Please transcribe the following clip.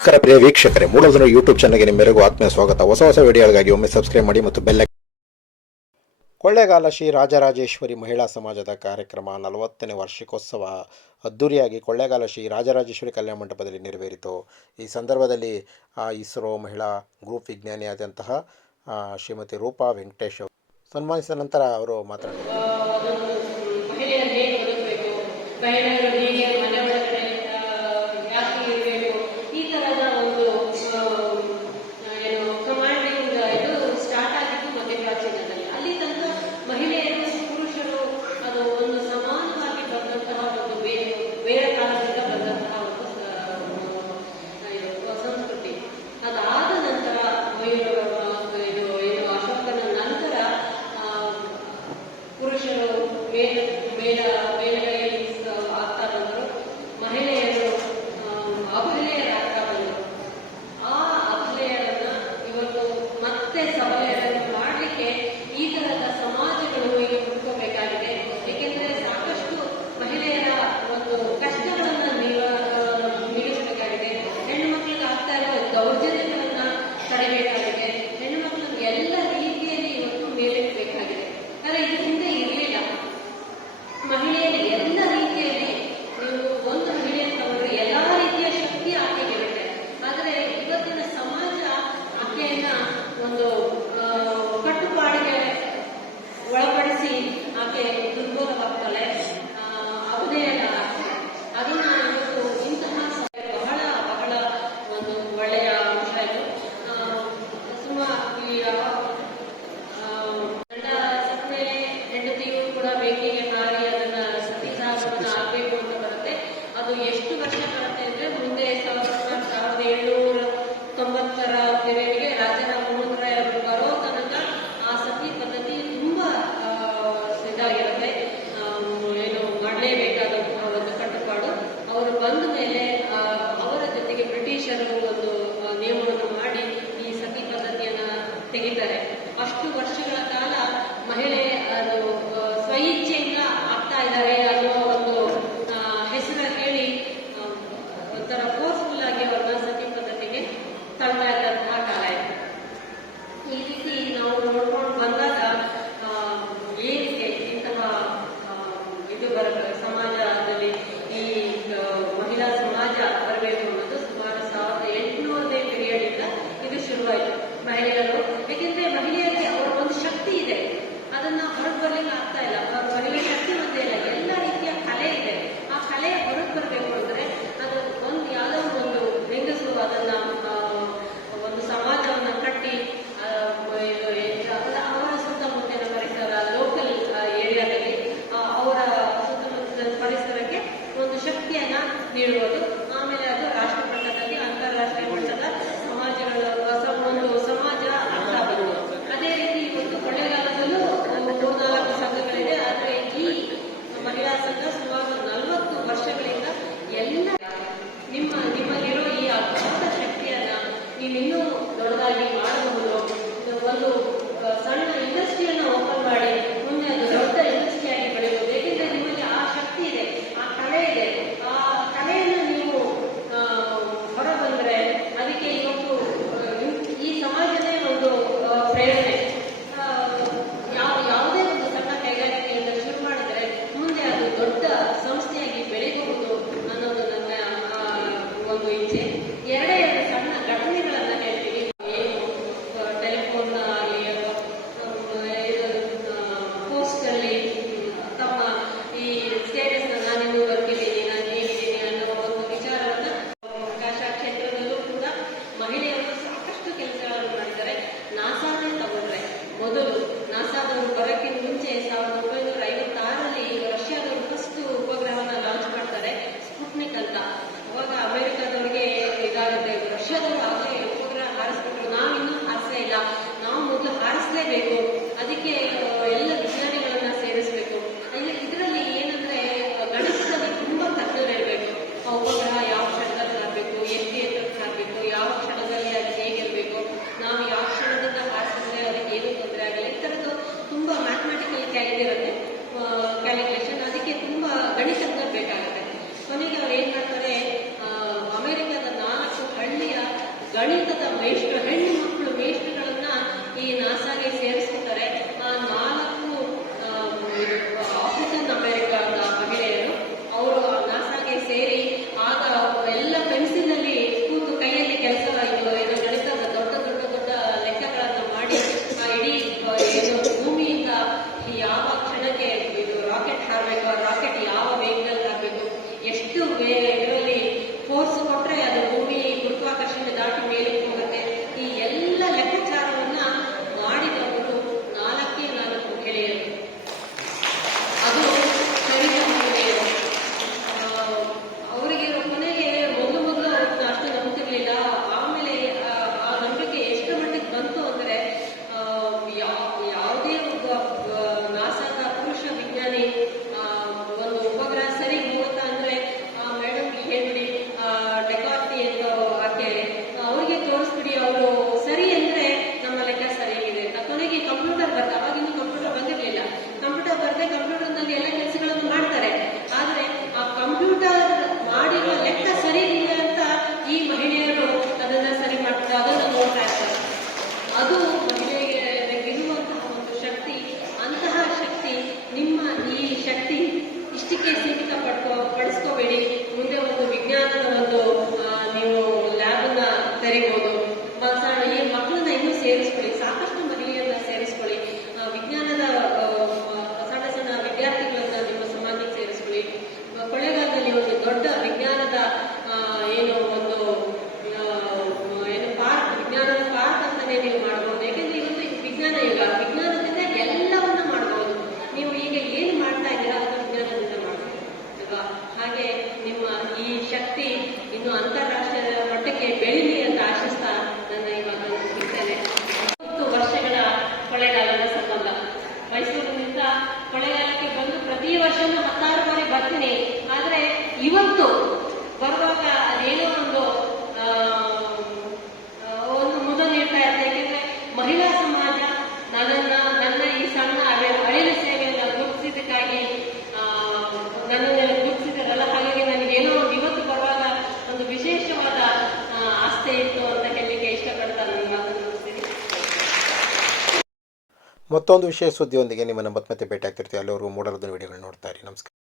ನಮಸ್ಕಾರ ಪ್ರಿಯ ವೀಕ್ಷಕರೇ ಮೂಲಧನ ಯೂಟ್ಯೂಬ್ ಚಾನಲ್ಗೆ ನಿಮ್ಮೆಲ್ಲರಿಗೂ ಆತ್ಮೀಯ ಸ್ವಾಗತ. ಹೊಸ ಹೊಸ ವಿಡಿಯೋಗಳಿಗಾಗಿ ಒಮ್ಮೆ ಸಬ್ಸ್ಕ್ರೈಬ್ ಮಾಡಿ ಮತ್ತು ಬೆಲ್ಲ ಕೊಳ್ಳೇಗಾಲ ಶ್ರೀ ರಾಜರಾಜೇಶ್ವರಿ ಮಹಿಳಾ ಸಮಾಜದ ಕಾರ್ಯಕ್ರಮ ನಲವತ್ತನೇ ವಾರ್ಷಿಕೋತ್ಸವ ಅದ್ದೂರಿಯಾಗಿ ಕೊಳ್ಳೇಗಾಲ ಶ್ರೀ ರಾಜರಾಜೇಶ್ವರಿ ಕಲ್ಯಾಣ ಮಂಟಪದಲ್ಲಿ ನೆರವೇರಿತು. ಈ ಸಂದರ್ಭದಲ್ಲಿ ಇಸ್ರೋ ಮಹಿಳಾ ಗ್ರೂಪ್ ವಿಜ್ಞಾನಿಯಾದಂತಹ ಶ್ರೀಮತಿ ರೂಪಾ ವೆಂಕಟೇಶ್ ಸನ್ಮಾನಿಸಿದ ನಂತರ ಅವರು ಮಾತನಾಡಿದರು. ಇದ್ದಾರೆ ಮುಂಚೆ ಸಾವಿರದ ಒಂಬೈನೂರ ಐವತ್ತಾರರಲ್ಲಿ ರಷ್ಯಾದವರು ಉಪಗ್ರಹನ ಲಾಂಚ್ ಮಾಡ್ತಾರೆ ಸ್ಪುಟ್ನಿಕ್ ಅಂತ. ಅವಾಗ ಅಮೆರಿಕಾದವ್ರಿಗೆ ಇದಾಗುತ್ತೆ. ರಷ್ಯಾದವರು ಆಗಲೇ ಈ ಶಕ್ತಿ ಇನ್ನು ಅಂತಾರಾಷ್ಟ್ರೀಯ ಮಟ್ಟಕ್ಕೆ ಬೆಳೀಲಿ ಅಂತ ಆಶಿಸ್ತಾ ನನ್ನ ಇವಾಗ ಮತ್ತೊಂದು ವಿಷಯ ಸುದ್ದಿಯೊಂದಿಗೆ ನಿಮ್ಮನ್ನು ಮತ್ತೆ ಭೇಟಿ ಆಗ್ತಿರ್ತೀವಿ ಅಲ್ಲಿ ಅವರು ಮೂಡಲದ ವಿಡಿಯೋಗಳು ಇರಿ. ನಮಸ್ಕಾರ.